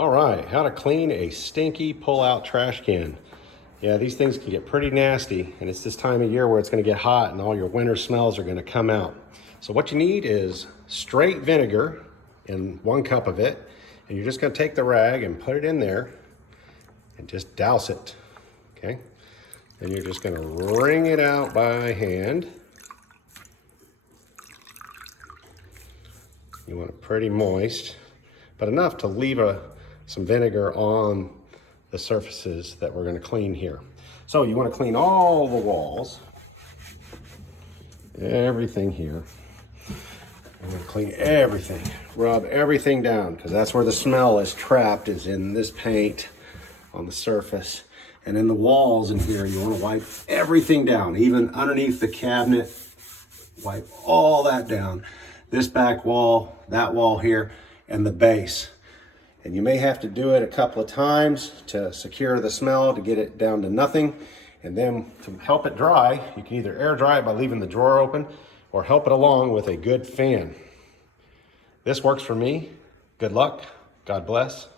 All right, how to clean a stinky pull-out trash can. Yeah, these things can get pretty nasty, and it's this time of year where it's gonna get hot and all your winter smells are gonna come out. So what you need is straight vinegar in 1 cup of it, and you're just gonna take the rag and put it in there and just douse it, okay? Then you're just gonna wring it out by hand. You want it pretty moist, but enough to leave some vinegar on the surfaces that we're gonna clean here. So you wanna clean all the walls, everything here. I'm gonna clean everything, rub everything down, because that's where the smell is trapped, is in this paint on the surface. And in the walls in here, you wanna wipe everything down, even underneath the cabinet, wipe all that down. This back wall, that wall here, and the base. And you may have to do it a couple of times to secure the smell, to get it down to nothing. And then to help it dry, you can either air dry it by leaving the drawer open or help it along with a good fan. This works for me. Good luck. God bless.